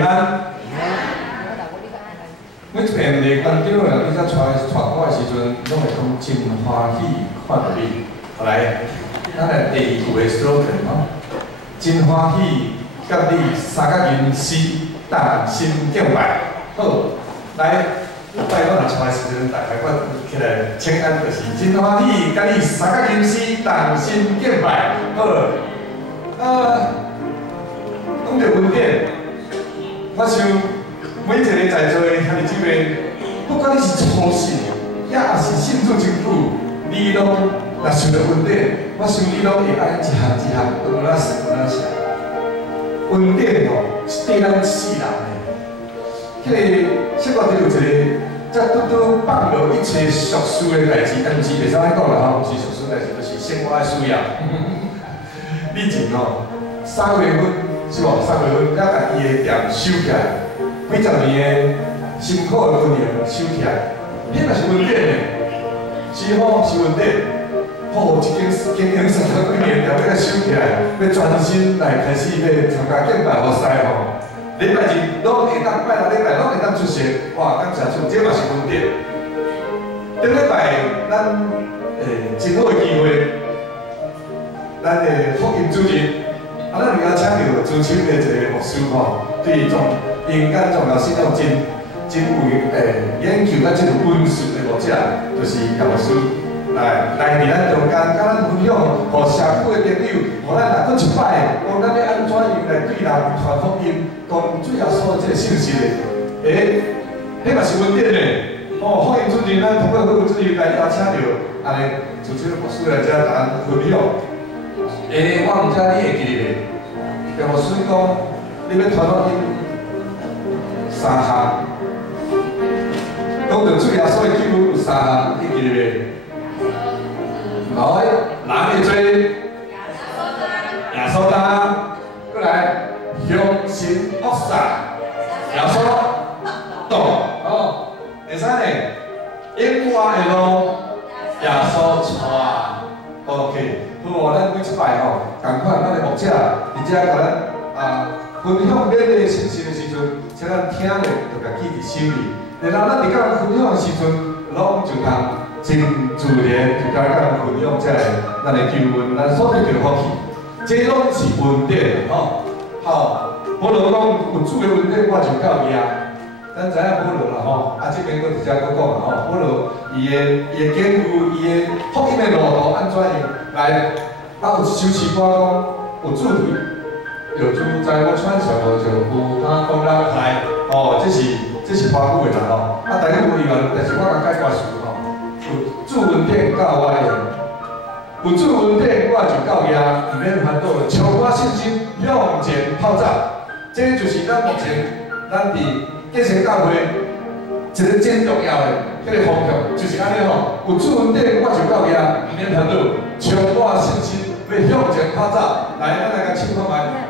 安。每一遍的观众啊，你才带我的时阵，拢会讲真欢喜看到你。后来，咱来第二句的 slogan 吼，真欢喜甲你三甲人世，同心敬拜。好，来，拜我若带的时阵，大家我起来请安，就是真欢喜甲你三甲人世，同心敬拜。好，讲到恩典，我想。 每一个在座的兄弟姊妹，不管你是初信，也是信主真久，你拢若想到恩典，我想你拢会安一项一项按哪想按哪想。恩典吼是对咱一世人的。迄个小可就有一个，则拄拄放落一切俗事的代志，但是袂使安讲啦吼，毋是俗事代志，就是生活的需要。以前吼3月份是无？3月份才甲伊的店收起来。 几十年的辛苦的经营收起来，迄若是稳定的，是吼是稳定。好，一间经营30几年，条要收起来，要专心来开始要参加敬拜活塞吼。礼拜日拢会当拜六礼拜拢会当出席，哇，感谢主，这嘛是稳定。顶礼拜咱真好的机会，咱的福音主日，咱有邀请到资深的一个牧师吼，对种。 因间重要是种真为研究咱即个文术的牧者，就是杨牧师来伫咱中间，甲咱分享，互社会的朋友，互咱来搁一摆，讲咱要安怎样来对人传福音，讲最后所有即个信息的，迄嘛是稳定的。哦，福音主日咱通过福音主日来邀请到安尼，就即个牧师来遮咱分享。我毋知你会记咧，杨牧师讲，你要传福音。 3项，讲到最后所以基本有3项，你记得袂？来，人会做，耶稣担，过来，凶神恶煞，耶稣挡，哦，第3个，永远的路，耶稣带 ，OK， 好，咱每一摆吼，共款咱的牧者，伫遮甲咱分享勉励信息的时阵。 请咱听咧，就家记伫心里。然后咱伫甲人分享的时阵，拢就通真自然就甲人分享这个咱的救恩，咱所得到的福气，这拢是恩典吼。好，保罗讲有主的恩典，我就到遐。咱知影保罗啦吼，这边搁直接搁讲啦吼，保罗伊的坚固，伊的福音的路途安怎样来？有一首诗歌讲有主题。 有主在我穿上我就扶他风浪开，哦，这是花句的啦吼。大家有疑问，但是我甲解决事吼。有主恩典到我用，有主恩典我就到遐，唔免烦恼，充满信心向前跑走。这就是咱目前咱伫建成教会一个真重要的迄个方向，就是安尼吼。有主恩典我就到遐，唔免烦恼，充满信心要向前跑走。来，咱来甲唱看卖。 哈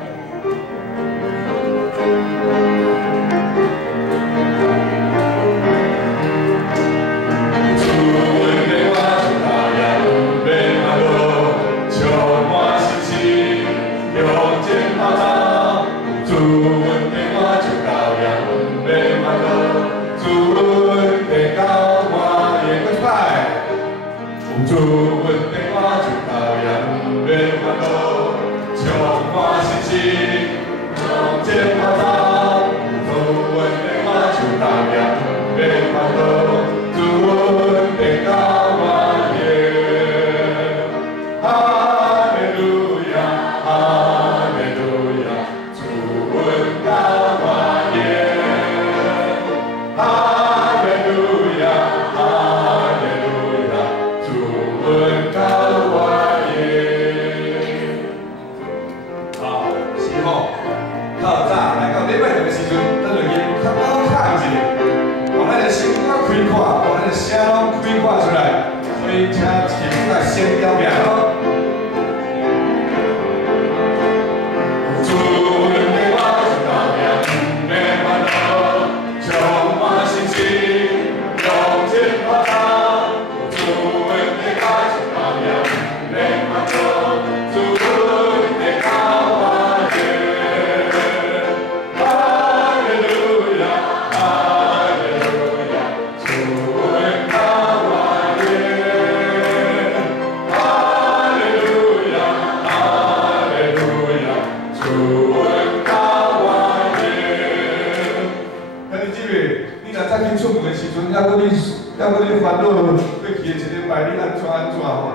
阵，还搁你烦恼过去的一礼拜你安怎吼？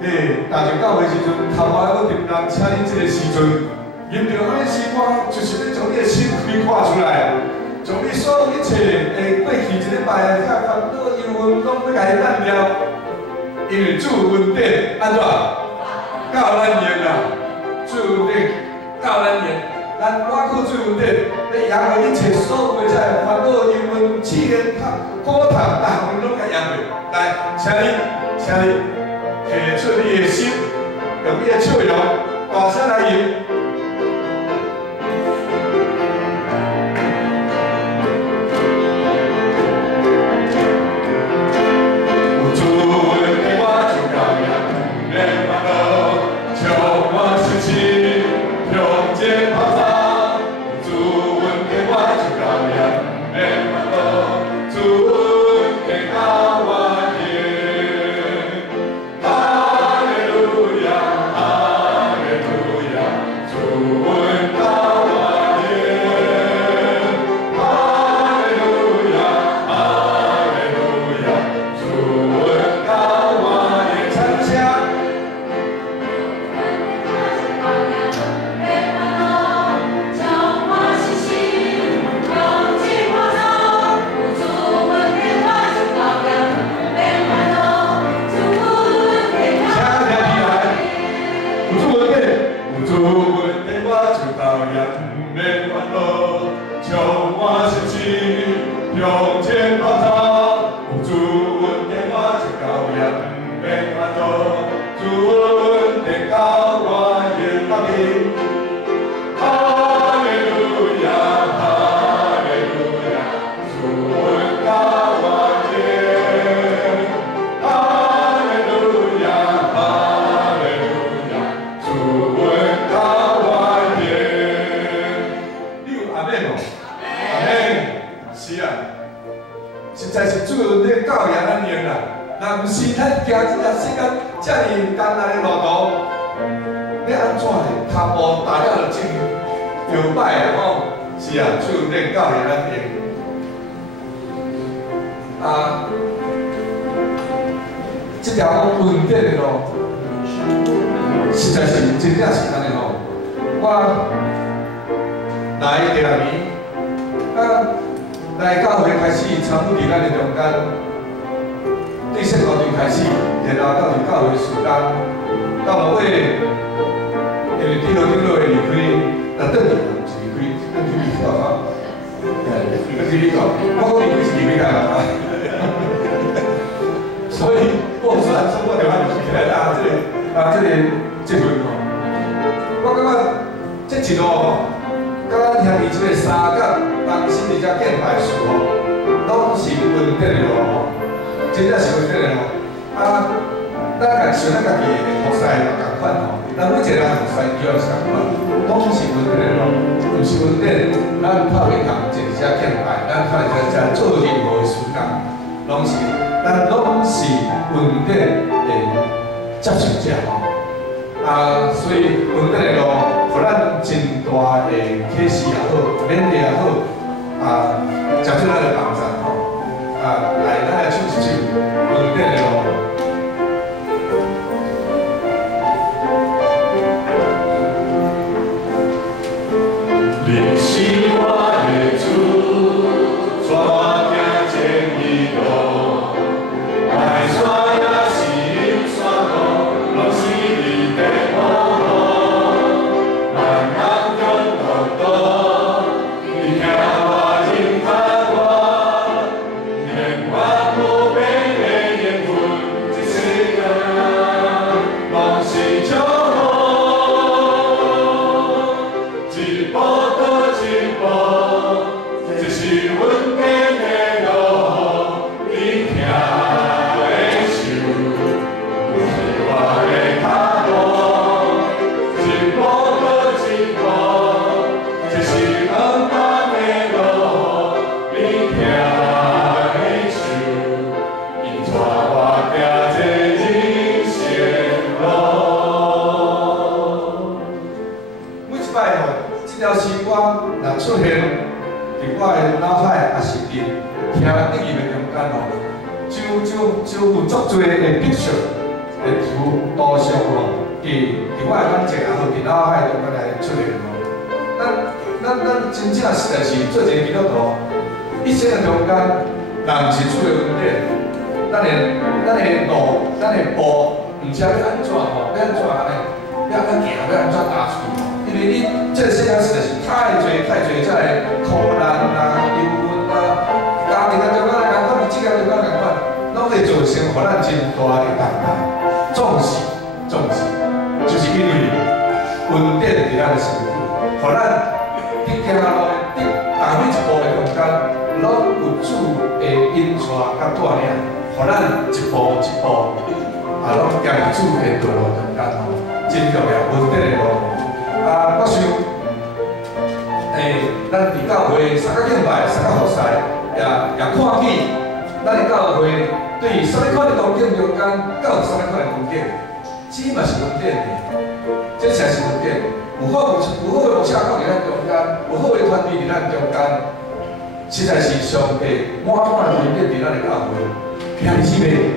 嘿，大上到的时阵，头毛还搁叮当，请你这个时阵，吟着迄诗歌，就是要将你的心开阔出来，将你所有一切的过去一礼拜的遐烦恼、忧郁，拢要甲伊干掉。因为主恩典安怎？教咱用啦，主恩典教咱用，咱我靠主恩典，要赢过一切所有的这烦恼、忧郁、试炼、苦痛，逐项拢甲赢过。来，请你下出你的心，用你的笑容，大声来吟。这条稳定的路，实在是真正是安尼吼。我来第二年，来教会开始参与伫咱的中间，对圣高中开始，然后到伫教会时间，到了尾，因为伫落会离开，等于不是离开，等于离开啊，等于离开，我讲离开是离开啦。所以，我虽然说我台湾就是起来这个节目吼，我感觉这一路吼，甲咱兄弟即个三角当时伫遮建牌树吼，拢是稳定的路吼，真正是稳定的路。咱家像咱家己的服侍嘛共款吼，咱每一个人服侍主要是共款，拢是稳定的路，毋是稳定，咱拍去工一遮建牌，咱拍去遮做任何的事工，拢是。咱拢是稳定的接受者吼，所以稳定的路，互咱真大的启示也好，勉励也好，真出咱的帮助吼，来咱来唱一首稳定的路。你是我的主，带我行正义路。大山也是山路，拢是你的保护。万人中独渡，你听我认得我，愿我无边的缘分，一世人拢是祝福。一步到一步，这是稳定的路，你听。出现，伫我的脑海也是伫听得入的中间吼，就有足多的笔触的图像吼，伫我的眼睛也好，伫脑海中间来出现吼。咱真正实在是做一个基督徒，一生的中间，人是主的恩典，咱的路，咱的步，毋知要安怎吼，要安怎安尼，要安行，要安怎踏出去吼。因为你这个世界实在是太多才会苦难啦、忧郁啦、家庭啊，中间来共款，职业中间来共款，拢会造成互咱真大的担待。总是，就是因为恩典伫咱的身躯，互咱伫行路的每一步的中间，拢有主的引带甲带领，互咱一步一步拢行主的道路中间吼，真重要，恩典的路。我想，咱伫教会三个敬拜，三个服侍，也看见咱的教会对什么款的光景中间，到什么款的光景，这嘛是恩典的，这才是恩典。有好的牧者放伫咱中间，有好的团队伫咱中间，实在是上帝满满的恩典伫咱的教会。兄弟姊妹，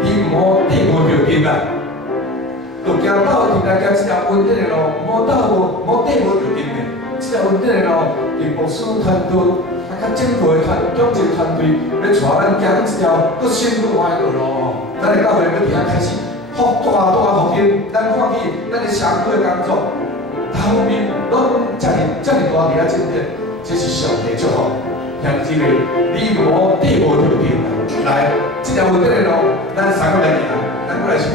你毋好跌无着紧啊！就行到伫来行这条恩典的路，无缀无着紧的。这条恩典的路，伫牧师团队，较正规的奖金团队，要带咱行这条佫深佫宽的道路吼。咱的教会要伫遐开始福大福音，咱看见咱的社会的工作，后面拢遮尔大伫遐进展，这是上帝祝福。兄弟姊妹，你无缀无着紧啊！来，这条恩典的路，咱三个来行，咱过来唱。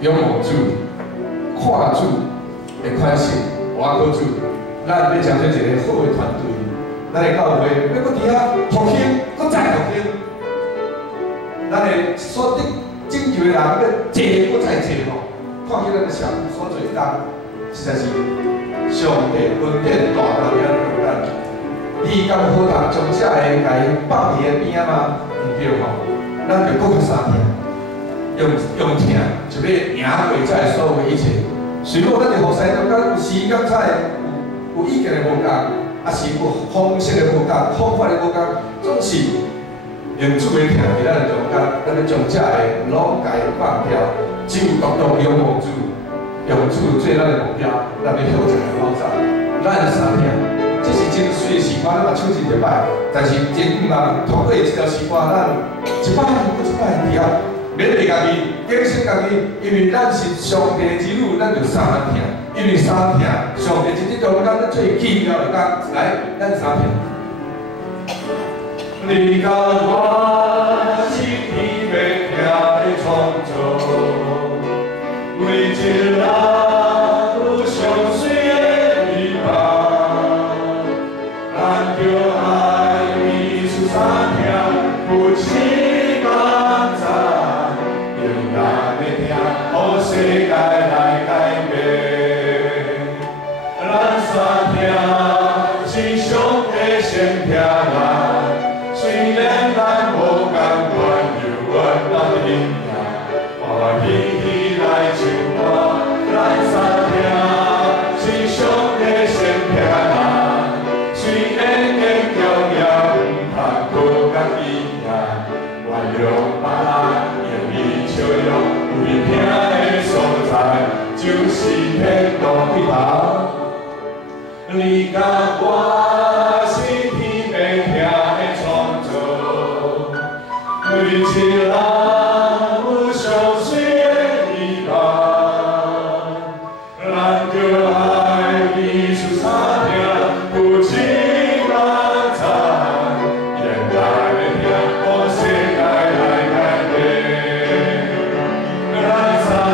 仰望主、看主的款式，我靠主，咱要成做一个好的团队。咱的教会要搁伫遐复兴，搁再复兴。咱的所得拯救的人要坐搁再坐吼，看见咱的社会所做的工，实在是上帝恩典大到了让咱。你敢好当将这个甲伊放伫个边仔吗？毋对吼，咱着搁较三听，用听就要赢过这所有的一切。随后咱伫服侍中间有时间菜，有意见的无共，啊是有方式的无共，方法的无共，总是用主的听伫咱的中间，咱要将这个拢甲伊放掉，只有独独仰望主，用主做咱的目标，咱要向前来跑走。咱三听，这是真水的诗歌，咱嘛唱真一摆，但是真毋茫通过这条诗歌，咱一摆又一摆伫遐。勉励家己，警醒家己，因为咱是上帝的子女，咱就三听，因为三听，上帝是这中间咱最奇妙的工，来，咱三听。你甲我是天要听的创造，为一人有上水的美梦，咱就爱彼此三听，不弃。世界来改变，咱三听是上帝先听咱。虽然咱无共款，犹原咱的灵命，欢喜喜来唱歌。咱三听是上帝先听咱。虽然坚强也毋通靠家己赢，原谅别人用伊笑容，为听的所在。就是天堂的路，你甲我是天要听的创造，为一人有上水的美梦，咱就爱彼此三听，不弃梦想，愿咱的听，让世界来改变，咱三听。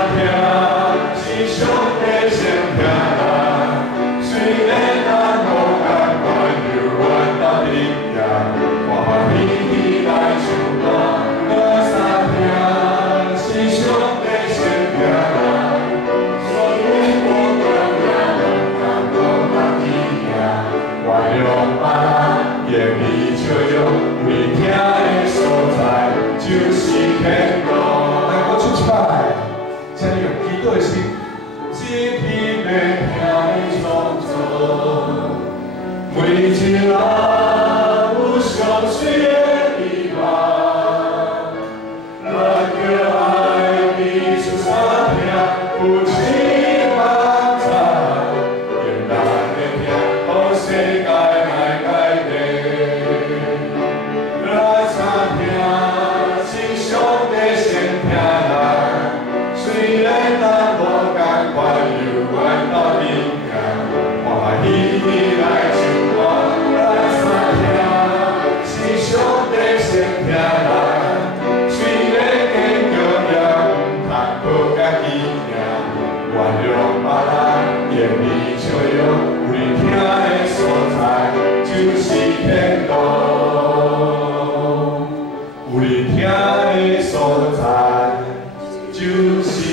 上帝先听咱，虽然咱无共款，犹原咱灵命，欢喜喜来唱歌。咱三听是上帝先听咱，虽然无共也毋通靠家己赢，原谅别人言语笑容，为听的所在就是天堂。来，我唱一摆，请你用祈祷的心。是天要听的创造，为一人有上水的美梦，咱就爱彼此三听，不弃梦想，愿咱的听，让世界来改变。咱三听是上帝先听咱，虽然咱无共款。犹原咱灵命，欢喜喜来唱歌。咱三听是上帝先听咱，虽然坚强也毋通靠家己赢，原谅别人言语笑容，为听的所在就是天堂，为听的所在就是。